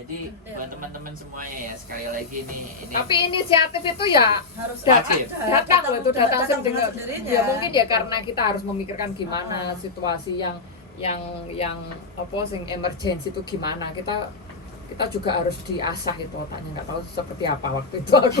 Jadi buat teman-teman semuanya ya, sekali lagi ini Tapi inisiatif itu ya harus datang loh, itu datang dengan sendiri. Ya mungkin ya karena kita harus memikirkan gimana situasi yang apa sing emergency itu gimana. Kita juga harus diasah itu otaknya, nggak tahu seperti apa waktu itu aku.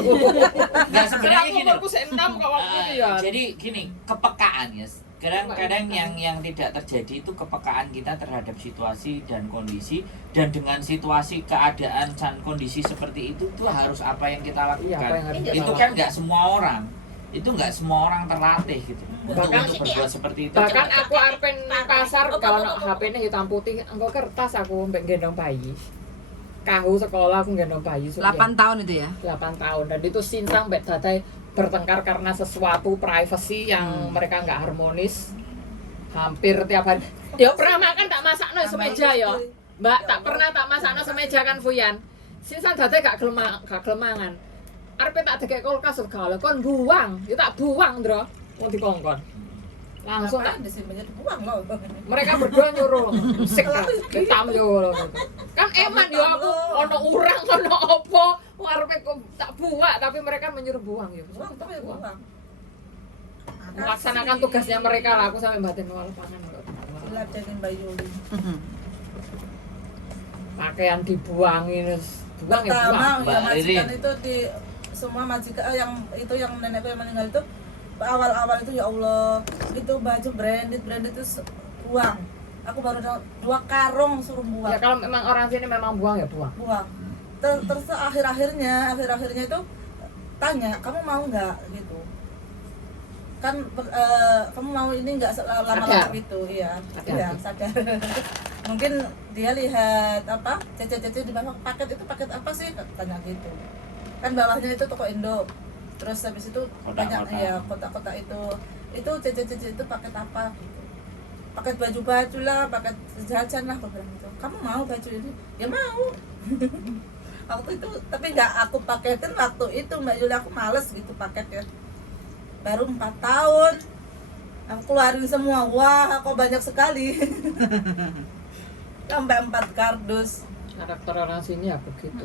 Nggak, sebenarnya gini loh. Aku senam kok waktu itu ya. Jadi gini, kepekaan ya. Kadang-kadang yang tidak terjadi itu kepekaan kita terhadap situasi dan kondisi, dan dengan situasi, keadaan dan kondisi seperti itu tuh harus apa yang kita lakukan. Iya, apa yang harus kita Itu kan nggak semua orang. Itu nggak semua orang terlatih gitu. Bahkan- untuk berbuat seperti itu. Bahkan aku arpen pasar kalau HP-nya hitam putih, engko kertas aku mbek gendong bayi. Kahu sekolah aku gendong bayi 8 tahun itu ya? 8 tahun, dan itu sincang mbek dadai bertengkar karena sesuatu privacy yang mereka nggak harmonis hampir tiap hari. Ya pernah makan tak masakno semeja ya Mbak, tak pernah tak masakno semeja kan Fuyan. Sisan dadai gak gelemangan. Arepe tak dikek kulkas segala kon buang, ya tak buang Ndro. Wong dikongkon. Langsung tak disimpannya dibuang loh. mereka berdua nyuruh sik ketam yo kan eman yo aku ono urang ono opo arepe tak buang tapi mereka menyuruh buang ya Buang tapi buang. melaksanakan tugasnya mereka lah. Aku sampai batin wal pangan Silap jagain Mbak Yuli. pakaian dibuangin buang ya Pertama buang. ya Mbak majikan Irin. itu di semua majikan yang nenekku yang meninggal itu awal-awal itu ya Allah itu baju branded itu buang. Aku baru dapat 2 karung suruh buang. Ya kalau memang orang sini memang buang ya buang. Buang. Terus akhir-akhirnya itu tanya, kamu mau nggak gitu? Kan kamu mau ini nggak lama-lama gitu, iya. Iya, sadar. Mungkin dia lihat apa? Cece di bawah paket itu paket apa sih? Tanya gitu. Kan bawahnya itu toko Indo. Terus habis itu banyak ya kotak-kotak itu cece itu paket apa gitu. Paket baju lah, paket jajan lah, aku bilang gitu. Kamu mau baju ini? Ya mau. Waktu itu tapi nggak aku paketin waktu itu Mbak Yuli, aku males gitu paketnya. Baru 4 tahun aku keluarin semua, wah kok banyak sekali. Sampai 4 kardus. Karakter orang sini ya begitu.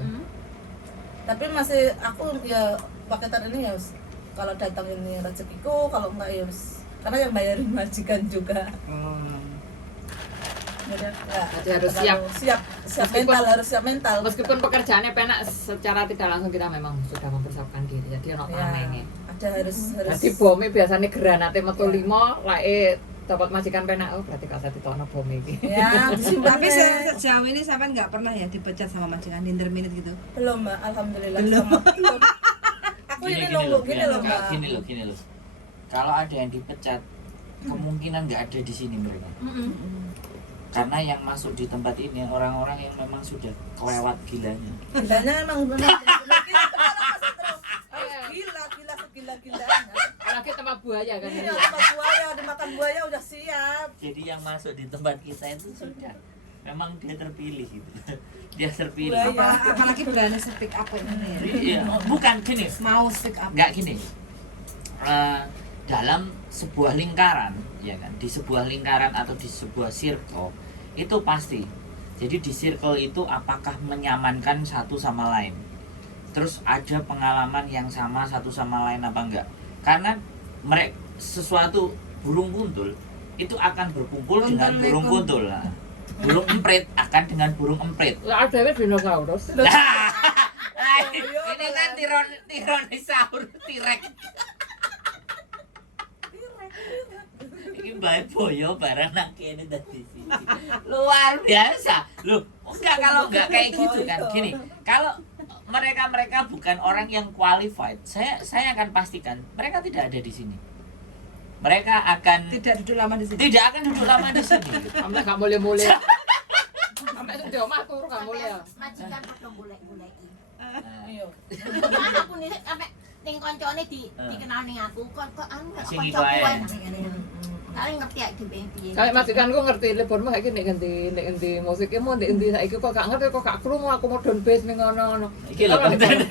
Tapi masih aku ya paketan ini ya kalau datang ini rezekiku, kalau enggak ya karena yang bayarin majikan juga. Ya, Jadi harus siap mental. Meskipun pekerjaannya penak, secara tidak langsung kita memang sudah mempersiapkan diri. Jadi ono planning. Ada harus Jadi bomnya biasanya granate metu 5, lae dapat majikan penak, oh berarti kasih ditokno bom iki. ya disimpan. Tapi sejauh ini sampean nggak pernah ya dipecat sama majikan interminute gitu? Belum Mbak, alhamdulillah. Belum. Belum. Aku ini nunggu gini loh Mbak. Gini loh. Kalau ada yang dipecat, kemungkinan nggak ada di sini mereka. Karena yang masuk di tempat ini orang-orang yang memang sudah kelewat gilanya. Gilanya emang benar. Gila-gilanya. Apalagi tempat buaya kan. Iya, tempat buaya, dimakan buaya udah siap. Jadi yang masuk di tempat kita itu sudah memang dia terpilih gitu. Dia terpilih. Buaya. Apalagi berani speak up ini ya. Iya, bukan gini. Mau speak up. Nggak gini. Dalam sebuah lingkaran, ya kan, di sebuah lingkaran atau di sebuah circle itu pasti. Jadi di circle itu apakah menyamankan satu sama lain? Terus ada pengalaman yang sama satu sama lain apa enggak? Karena mereka sesuatu burung kuntul itu akan berkumpul dengan burung kuntul. Nah, burung emprit akan dengan burung emprit. Lah ada dinosaurus. Ini kan tironisaurus T-Rex. Ini Mbak Boyo barang nang kene dadi sini. Luar biasa. Loh, enggak kalau enggak kayak gitu kan. Gini, kalau mereka bukan orang yang qualified, saya akan pastikan mereka tidak ada di sini. Mereka akan Tidak duduk lama di sini. tidak akan duduk lama di sini. Sampai gak boleh-boleh. Sampai di omah turu gak boleh ya. Majikan padha golek-goleki. Iya. Nah, aku nih sampe ning koncone dikenal ning aku kok anu Sing kanca iku ae. kuwe. Kalian ngerti ya di piye. Kayak majikanku ngerti lebonmu saiki nek ganti musiknya mau nek endi saiki kok gak ngerti kok gak krungu aku modern bass ning ngono-ngono. Iki lho konten.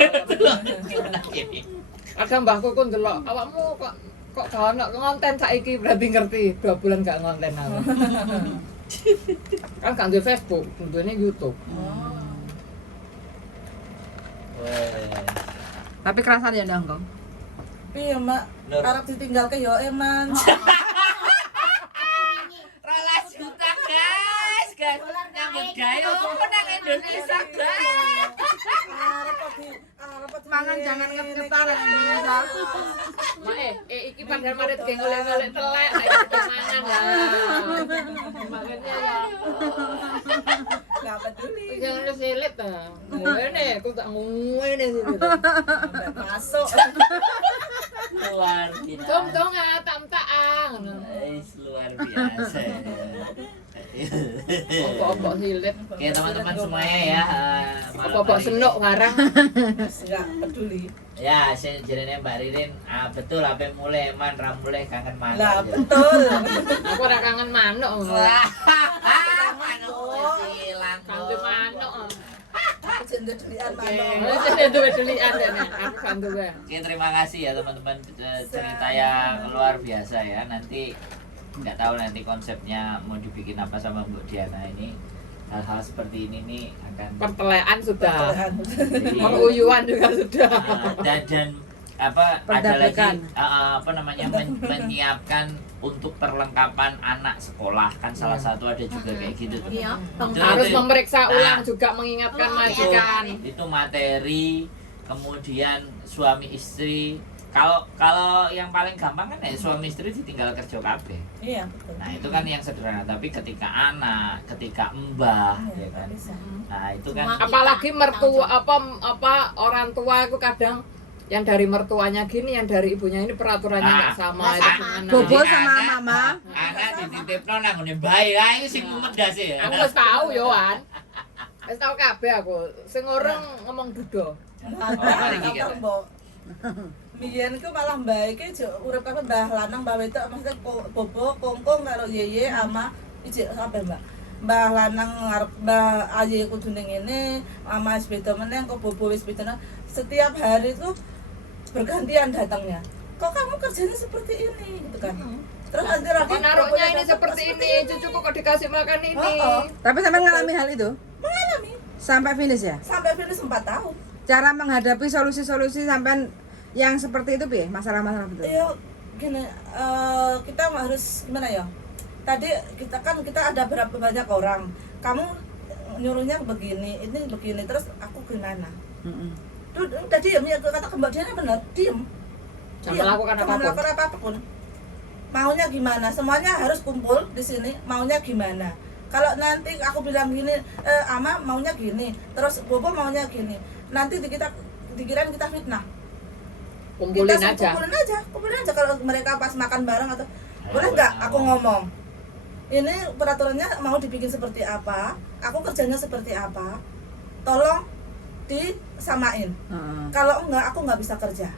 Ada mbahku ku ndelok awakmu kok gak ono konten saiki berarti ngerti 2 bulan gak ngonten aku. Kan gak duwe Facebook, duwe YouTube. Tapi kerasan ya ndang kok. Piye, Mbak? Nur. Arep ditinggal ke yo eman. 12 juta guys nyambut gawe menang Indonesia guys. Mangan jangan ngetar Indonesia. Mak iki padahal marit ge golek-golek telek nek iki mangan lah. Makanya ya Enggak peduli. jangan silit ta. Ngene aku tak ngene sih. Sampai masuk. Luar biasa. Dong tam-taang. Luar biasa. Apa-apa silit. Oke teman-teman semuanya ya. Malam Apa-apa hari senuk ngarang. Enggak peduli. ya saya jenenge Mbak Ririn betul apa mulai eman ra mulai kangen Lah mangan. betul. Aku ora kangen manuk. Wah. Kangen manuk. Jenenge delian manuk. Wis duwe delian dene. Aku kan duwe. Oke terima kasih ya teman-teman cerita yang luar biasa ya. Nanti nggak tahu nanti konsepnya mau dibikin apa sama Mbak Diana ini. Hal-hal seperti ini nih akan Pertelean sudah. jadi, Penguyuan juga sudah. dan apa ada lagi Perdagangan. apa namanya menyiapkan untuk perlengkapan anak sekolah kan salah satu ada juga kayak gitu tuh. Iya. Harus memeriksa ulang Nah. juga mengingatkan Oh, majikan. Itu materi, kemudian suami istri. Kalau yang paling gampang kan ya suami istri ditinggal kerja kabeh. Iya, betul. Nah itu kan yang sederhana. Tapi ketika anak, ketika mbah, ya kan. Bisa. Nah itu kan. Semua. Apalagi mertua apa orang tua itu kadang yang dari mertuanya gini, yang dari ibunya ini peraturannya nggak sama. nggak itu sama. gimana? Bobo Jadi sama anak- mama. Anak dititipno nang ngene bae. Ah iki sing mumet gak sih? Aku wis tahu yo Wan. Wis tahu kabeh aku. Sing orang ngomong dudo. mari iki, Nah, Kak. Mbok. Biyen ku malah mbah iki jo urip kabeh mbah lanang mbah wedok maksudnya bobo kongkong karo yeye ama iki kabeh mbak. Mbah lanang ngarep mbah aye kudu ning ngene, ama wis beda meneh kok bobo wis beda. Setiap hari tuh bergantian datangnya. Kok kamu kerjanya seperti ini gitu kan. Terus nanti Kok naruhnya ini seperti ini, cucuku kok dikasih makan ini. Tapi sampai ngalami hal itu mengalami sampai finish ya. sampai finish 4 tahun. Cara menghadapi solusi-solusi sampai yang seperti itu piye? Masalah-masalah betul. Iya, gini, kita harus gimana ya? Tadi kita ada berapa banyak orang. Kamu nyuruhnya begini, ini begini, terus aku gimana? Udah diem ya, kata Mbak Diana benar, diem. Jangan Diem, melakukan jangan apapun. melakukan apapun. Maunya gimana? Semuanya harus kumpul di sini. Maunya gimana? Kalau nanti aku bilang gini, Ama maunya gini, terus Bobo maunya gini. Nanti dikirain kita fitnah. Kumpulin aja. Kumpulin aja kalau mereka pas makan bareng atau boleh nggak aku ngomong ini peraturannya mau dibikin seperti apa, aku kerjanya seperti apa, tolong disamain. Kalau enggak aku nggak bisa kerja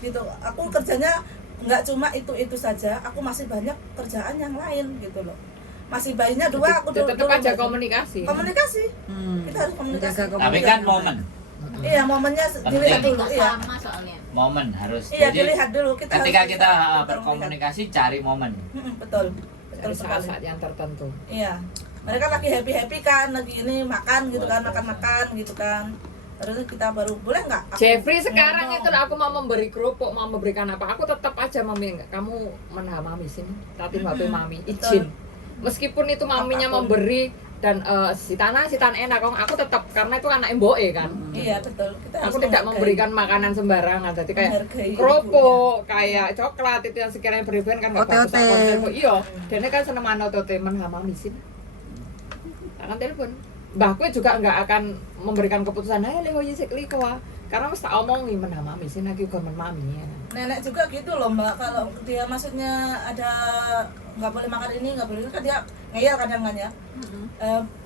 gitu. Aku kerjanya nggak cuma itu saja, aku masih banyak kerjaan yang lain gitu loh. Masih bayinya 2, aku Tetap aja komunikasi. komunikasi. Kita harus komunikasi. Menjaga Tapi komunikasi. kan momen, Iya, momennya dilihat Tapi dulu. nggak Iya, sama soalnya. momen harus. iya Jadi dilihat dulu. ketika harus kita bisa berkomunikasi cari momen. betul, betul Dari sekali. saat-saat yang tertentu. Iya, mereka lagi happy kan, lagi ini makan gitu kan, makan gitu kan. Terus kita baru boleh nggak? Aku Jeffrey sekarang ngomong. itu aku mau memberi kerupuk, mau memberikan apa, aku tetap aja mami, kamu menah mami sini, tati babe mami, izin. Meskipun itu maminya Apapun. memberi dan si tanah enak, aku tetap karena itu anak emboe kan. Iya betul. Kita harus Aku tidak menghargai. memberikan makanan sembarangan, jadi kayak Menghargai kerupuk, kayak coklat itu yang sekiranya berlebihan kan nggak bagus. Ote-ote. Aku telepon, iya, dan kan seneng mana ote menah mami sini. Akan telepon. Mbahku juga nggak akan memberikan keputusan, ayo lewat yisik likoa. Karena mesti omongin menah mami sini lagi komen mami ya. Nenek juga gitu loh mbak, kalau dia maksudnya ada nggak boleh makan ini, nggak boleh ini, kan dia ngeyel kadang kan ya.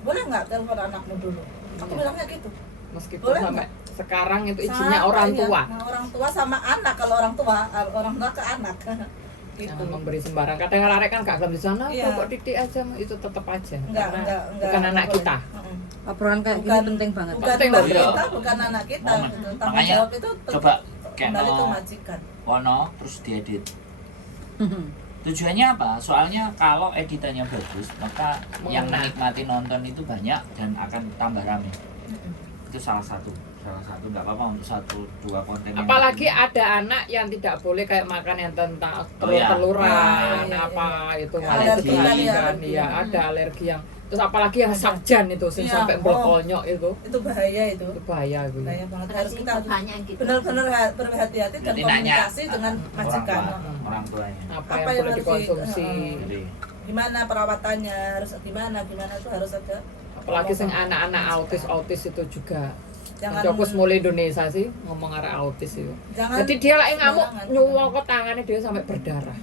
Boleh nggak telepon anakmu dulu? Aku Iya. bilangnya gitu. Meskipun Boleh sampai sekarang itu Sama izinnya orang ya, tua. orang tua sama anak, kalau orang tua ke anak. Gitu. Jangan memberi sembarang. Kadang arek kan gak di sana, Iya. kok titik aja itu tetap aja. Enggak, Karena enggak bukan anak boleh. kita. Mm-mm. Obrolan kayak gini Bukan- penting banget. Bukan Penting mbak loh, kita, ya. bukan anak kita. Momen. Gitu. Tanggung Makanya jawab itu coba kayak kembali ke no majikan. Wono terus diedit. Tujuannya apa? Soalnya kalau editannya bagus, maka yang Mengena. menikmati nonton itu banyak dan akan tambah rame. Itu salah satu salah satu nggak apa-apa untuk 1-2 konten yang Apalagi penting. ada anak yang tidak boleh kayak makan yang tentang Oh, iya. telur-teluran, Iya, apa itu malah Alergi itu kan bayi ya, kan, alergi. iya ada alergi yang terus apalagi yang Ada. sabjan itu sing Iya, sampai oh. berkonyok itu bahaya itu. bahaya gitu. Bahaya banget. Harus Kasih kita banyak gitu. benar-benar berhati-hati dan Berarti nanya komunikasi dengan orang majikan. tua, orang tuanya. Apa, Apa yang yang boleh harus dikonsumsi. Jadi Gimana perawatannya, harus gimana itu harus ada. Apalagi sing ngomong anak-anak majikan. autis itu juga. Jangan Fokus mulai Indonesia sih ngomong arah autis itu. jangan Jadi dia lagi ngamuk sembarangan. nyuwok ke tangannya dia sampai berdarah.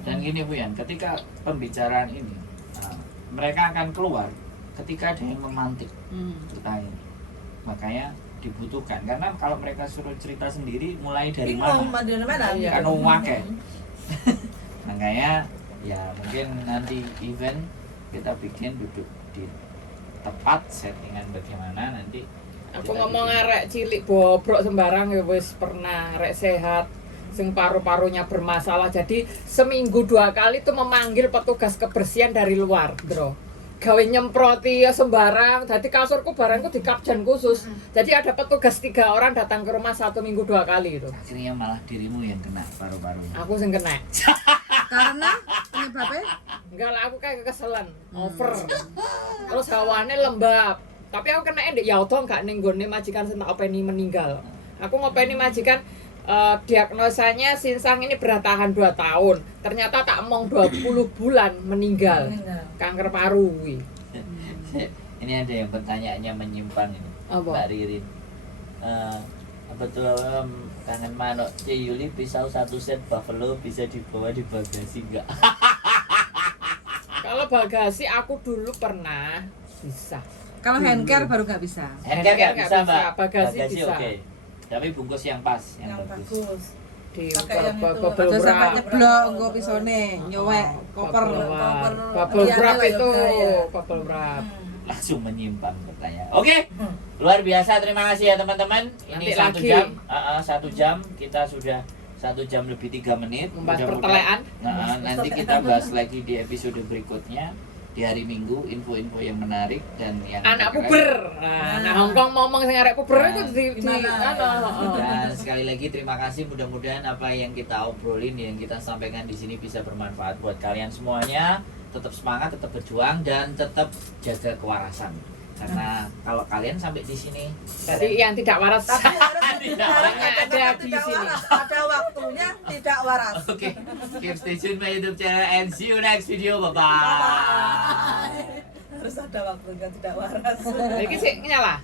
dan gini Bu Yan, ketika pembicaraan ini mereka akan keluar ketika ada yang memantik bertanya. Makanya dibutuhkan karena kalau mereka suruh cerita sendiri mulai dari Bingung mana? dari mana? Iya. Kan wake. Makanya ya mungkin nanti event kita bikin duduk di tepat settingan bagaimana nanti. Aku kita ngomong bikin. arek cilik bobrok sembarang ya wis pernah arek sehat sing paru-parunya bermasalah jadi seminggu 2 kali tuh memanggil petugas kebersihan dari luar bro gawe nyemproti ya sembarang jadi kasurku barangku di kapjen khusus jadi ada petugas 3 orang datang ke rumah 1 minggu 2 kali itu Akhirnya malah dirimu yang kena paru-parunya. aku sing kena Karena penyebabnya enggak lah aku kayak kekeselan over terus hawane lembab tapi aku kena ndek ya udah enggak ning gone majikan sing tak openi meninggal aku ngopeni majikan diagnosanya Sinsang ini bertahan 2 tahun ternyata tak mong 20 bulan meninggal kanker paru kuwi. Ini ada yang pertanyaannya menyimpang ini. Apa? Mbak Ririn. Betul kangen manuk C Yuli pisau 1 set buffalo bisa dibawa di bagasi enggak? Kalau bagasi aku dulu pernah bisa. kalau handcare baru nggak bisa. Handcare nggak nggak bisa bisa, Mbak. bagasi bisa. Oke. Tapi bungkus yang pas, yang Yang bagus. bagus. Di Pakai yang itu, bubble Terus sampai wrap. nyeblok nggo pisone, nyowek koper. Bubble Koper. wrap. Bubble Iya, wrap iya, itu iya. bubble wrap. Langsung menyimpang pertanyaan. Oke. Luar biasa, terima kasih ya teman-teman. Ini Nanti 1 lagi. jam. 1 jam kita sudah 1 jam lebih 3 menit. Membahas Mudah-mudahan- pertanyaan. nanti kita bahas lagi di episode berikutnya di hari Minggu info-info yang menarik dan yang Anak keren. puber. Nah, Hongkong ngomong sing arek puber itu di Gimana? Dan sekali lagi terima kasih, mudah-mudahan apa yang kita obrolin, yang kita sampaikan di sini bisa bermanfaat buat kalian semuanya. Tetap semangat, tetap berjuang dan tetap jaga kewarasan. Karena kalau kalian sampai di sini, Jadi yang tidak waras. Tapi harus Tidak. ada Ada di tidak sini. waras. Ada waktunya tidak waras. oke, keep stay tune my YouTube channel and see you next video. Bye-bye. Harus ada waktunya tidak waras. Iki sik nyala.